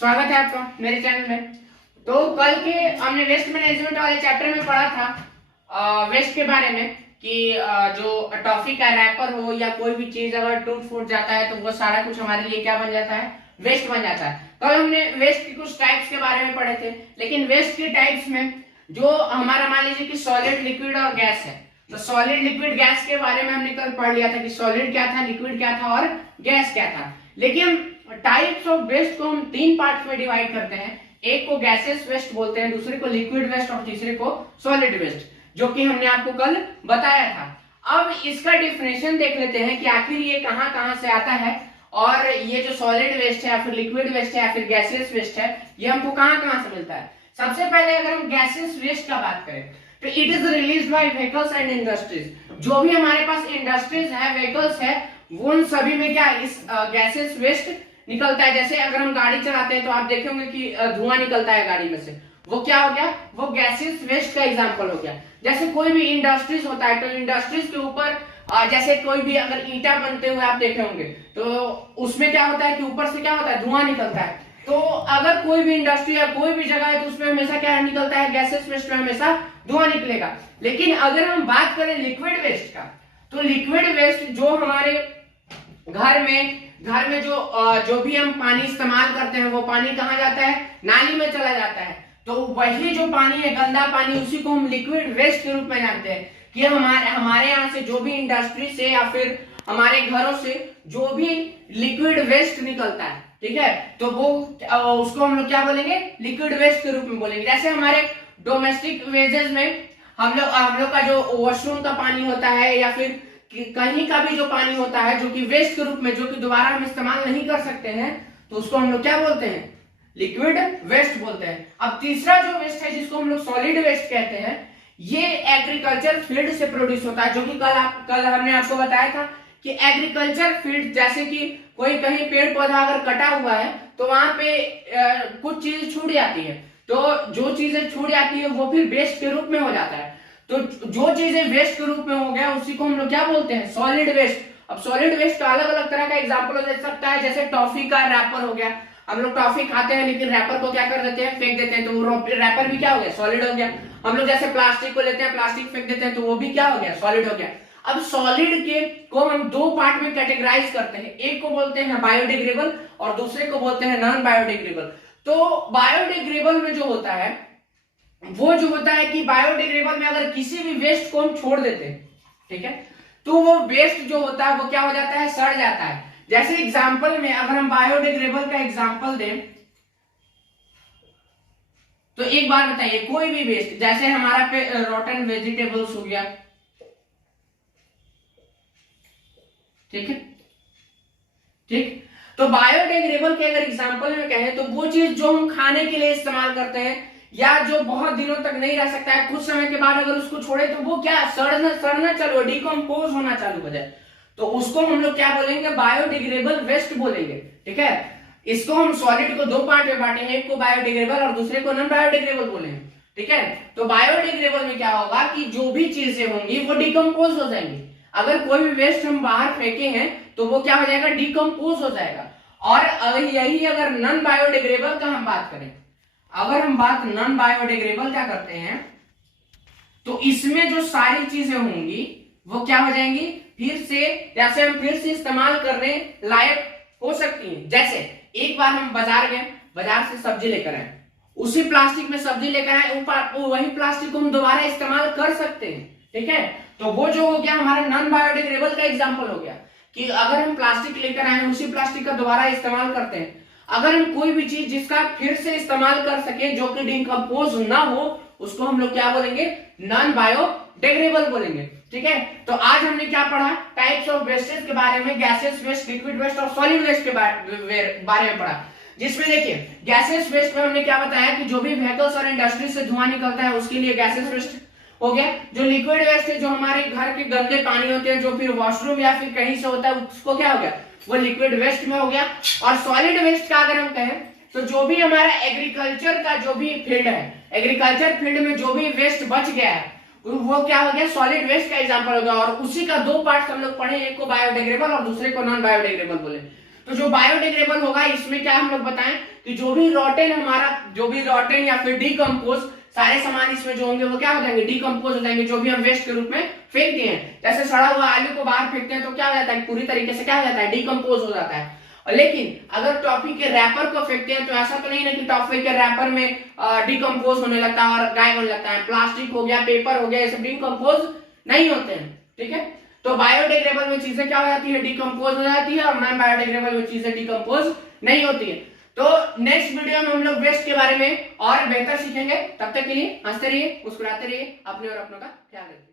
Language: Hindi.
स्वागत है आपका मेरे चैनल में। तो कल के हमने वेस्ट मैनेजमेंट वाले चैप्टर में पढ़ा था वेस्ट के बारे में कि जो टॉफी का रैपर हो या कोई भी चीज अगर टूट फूट जाता है तो वो सारा कुछ हमारे लिए क्या बन जाता है, वेस्ट बन जाता है। कल हमने वेस्ट की कुछ टाइप्स के बारे में पढ़े थे, लेकिन वेस्ट के टाइप्स में जो हमारा मान लीजिए कि सॉलिड, लिक्विड और गैस है, तो सॉलिड, लिक्विड, गैस के बारे में हमने कल पढ़ लिया था कि सॉलिड क्या था, लिक्विड क्या था और गैस क्या था। लेकिन टाइप्स ऑफ वेस्ट को हम तीन पार्ट में डिवाइड करते हैं। एक को गैसेस वेस्ट बोलते हैं, दूसरे को लिक्विड वेस्ट और तीसरे को सॉलिड वेस्ट, जो कि हमने आपको कल बताया था। अब इसका डिफिनेशन देख लेते हैं कि आखिर ये कहां कहां से आता है और ये जो सॉलिड वेस्ट है या फिर लिक्विड वेस्ट है या फिर गैसेस वेस्ट है, ये हमको कहां कहां से मिलता है। सबसे पहले अगर हम गैसेस वेस्ट का बात करें तो it is release by vehicles and industries. जो भी हमारे पास इंडस्ट्रीज है, व्हीकल्स है, वो उन सभी में क्या इस गैसेस वेस्ट निकलता है। जैसे अगर हम गाड़ी चलाते हैं तो आप देखेंगे कि धुआं निकलता है गाड़ी में से, वो क्या हो गया, वो गैसेस वेस्ट का एग्जांपल हो गया। जैसे कोई भी इंडस्ट्रीज होता है तो इंडस्ट्रीज के ऊपर जैसे कोई भी अगर ईंटा बनते हुए आप देखे होंगे तो उसमें क्या होता है कि ऊपर से क्या होता है, धुआं निकलता है। तो अगर कोई भी इंडस्ट्री या कोई भी जगह है तो उसमें हमेशा क्या निकलता है, गैसेस वेस्ट में हमेशा धुआं निकलेगा। लेकिन अगर हम बात करें लिक्विड वेस्ट का, तो लिक्विड वेस्ट जो हमारे घर में जो भी हम पानी इस्तेमाल करते हैं वो पानी कहाँ जाता है, नाली में चला जाता है। तो वही जो पानी है, गंदा पानी, उसी को हम लिक्विड वेस्ट के रूप में जानते हैं कि हमारे यहाँ से जो भी इंडस्ट्री से या फिर हमारे घरों से जो भी लिक्विड वेस्ट निकलता है, ठीक है, तो वो उसको हम लोग क्या बोलेंगे, लिक्विड वेस्ट के रूप में बोलेंगे। जैसे हमारे डोमेस्टिक वेजेस में हम लोग का जो वॉशरूम का पानी होता है या फिर कहीं का भी जो पानी होता है जो कि वेस्ट के रूप में, जो कि दोबारा हम इस्तेमाल नहीं कर सकते हैं, तो उसको हम लोग क्या बोलते हैं, लिक्विड वेस्ट बोलते हैं। अब तीसरा जो वेस्ट है जिसको हम लोग सॉलिड वेस्ट कहते हैं, ये एग्रीकल्चर फील्ड से प्रोड्यूस होता है, जो कि कल हमने आपको बताया था कि एग्रीकल्चर फील्ड, जैसे कि कोई कहीं पेड़ पौधा अगर कटा हुआ है तो वहां पे कुछ चीज छूट जाती है, तो जो चीजें छूट जाती है वो फिर वेस्ट के रूप में हो जाता है। तो जो चीजें वेस्ट के रूप में हो गया उसी को हम लोग क्या बोलते हैं, सॉलिड वेस्ट। अब सॉलिड वेस्ट का अलग अलग तरह का एग्जांपल हो सकता है, जैसे टॉफी का रैपर हो गया, हम लोग टॉफी खाते हैं लेकिन रैपर को क्या कर देते हैं, फेंक देते हैं, तो वो रैपर भी क्या हो गया, सॉलिड हो गया। हम लोग जैसे प्लास्टिक को लेते हैं, प्लास्टिक फेंक देते हैं, तो वो भी क्या हो गया, सॉलिड हो गया। अब सॉलिड के को हम दो पार्ट में कैटेगराइज करते हैं, एक को बोलते हैं बायोडिग्रेडेबल और दूसरे को बोलते हैं नॉन बायोडिग्रेडेबल। तो बायोडिग्रेडेबल में जो होता है वो जो होता है कि बायोडिग्रेडेबल में अगर किसी भी वेस्ट को हम छोड़ देते हैं, ठीक है, तो वो वेस्ट जो होता है वो क्या हो जाता है, सड़ जाता है। जैसे एग्जांपल में अगर हम बायोडिग्रेडेबल का एग्जांपल दें तो एक बार बताइए, कोई भी वेस्ट, जैसे हमारा पे रोटन वेजिटेबल्स हो गया, ठीक है, ठीक, तो बायोडिग्रेडेबल के अगर एग्जांपल में कहें तो वो चीज जो हम खाने के लिए इस्तेमाल करते हैं या जो बहुत दिनों तक नहीं रह सकता है, कुछ समय के बाद अगर उसको छोड़े तो वो क्या सड़ना चालू, डिकम्पोज होना चालू हो जाए, तो उसको हम लोग क्या बोलेंगे, बायोडिग्रेडेबल वेस्ट बोलेंगे। ठीक है, इसको हम सॉलिड को दो पार्ट में बांटे हैं, एक को बायोडिग्रेडेबल और दूसरे को नॉन बायोडिग्रेडेबल बोलेंगे। ठीक है, तो बायोडिग्रेडेबल में क्या होगा कि जो भी चीजें होंगी वो डिकम्पोज हो जाएंगी। अगर कोई भी वेस्ट हम बाहर फेंके हैं तो वो क्या हो जाएगा, डिकम्पोज हो जाएगा। और यही अगर नॉन बायोडिग्रेडेबल का हम बात करें, अगर हम बात नॉन बायोडिग्रेडेबल क्या करते हैं, तो इसमें जो सारी चीजें होंगी वो क्या हो जाएंगी, फिर से जैसे हम फिर से इस्तेमाल करने लायक हो सकती हैं। जैसे एक बार हम बाजार गए, बाजार से सब्जी लेकर आए, उसी प्लास्टिक में सब्जी लेकर आए, वही प्लास्टिक को हम दोबारा इस्तेमाल कर सकते हैं। ठीक है, तो वो जो हो गया हमारा नॉन बायोडिग्रेडेबल का एग्जांपल हो गया कि अगर हम प्लास्टिक लेकर आए उसी प्लास्टिक का दोबारा इस्तेमाल करते हैं। अगर हम कोई भी चीज जिसका फिर से इस्तेमाल कर सके जो कि डिकम्पोज ना हो, उसको हम लोग क्या बोलेंगे, नॉन बायोडिग्रेडेबल बोलेंगे। ठीक है, तो आज हमने क्या पढ़ा, टाइप्स ऑफ वेस्टेज के बारे में, गैसेस वेस्ट, लिक्विड वेस्ट और सॉलिड वेस्ट के बारे में पढ़ा। जिसमें देखिए गैसेस वेस्ट में हमने क्या बताया कि जो भी व्हीकल्स और इंडस्ट्री से धुआं निकलता है उसके लिए गैसेस वेस्ट हो गया। जो लिक्विड वेस्ट है, जो हमारे घर के गंदे पानी होते हैं जो फिर वॉशरूम या फिर कहीं से होता है, उसको क्या हो गया, वो लिक्विड वेस्ट में हो गया। और सॉलिड वेस्ट का अगर हम कहें तो जो भी हमारा एग्रीकल्चर का जो भी फील्ड है, एग्रीकल्चर फील्ड में जो भी वेस्ट बच गया है वो क्या हो गया, सॉलिड वेस्ट का एग्जांपल होगा। और उसी का दो पार्ट हम लोग पढ़े, एक को बायोडिग्रेडेबल और दूसरे को नॉन बायोडिग्रेडेबल बोले। तो जो बायोडिग्रेडेबल होगा इसमें क्या हम लोग बताएं कि जो भी रॉटन हमारा, जो भी रॉटन या फिर डिकम्पोज सारे सामान इसमें जो होंगे वो क्या हो जाएंगे, डिकम्पोज हो जाएंगे, जो भी हम वेस्ट के रूप में फेंक दिए हैं। जैसे सड़ा हुआ आलू को बाहर फेंकते हैं तो क्या हो जाता है, पूरी तरीके से क्या हो जाता है, डिकम्पोज हो जाता है। लेकिन अगर टॉफी के रैपर को फेंकते हैं तो ऐसा तो नहीं ना कि टॉफी के रैपर में डिकम्पोज होने लगता है और गायब होने लगता है। प्लास्टिक हो गया, पेपर हो गया, ये सब डिकम्पोज नहीं होते हैं, ठीक है। तो बायोडिग्रेडेबल में चीजें क्या हो जाती है, डिकम्पोज हो जाती है, और नॉन बायोडिग्रेडेबल में चीजें डिकम्पोज नहीं होती है। तो नेक्स्ट वीडियो में हम लोग वेस्ट के बारे में और बेहतर सीखेंगे। तब तक के लिए हंसते रहिए, मुस्कुराते रहिए, अपने और अपनों का ख्याल रखिए।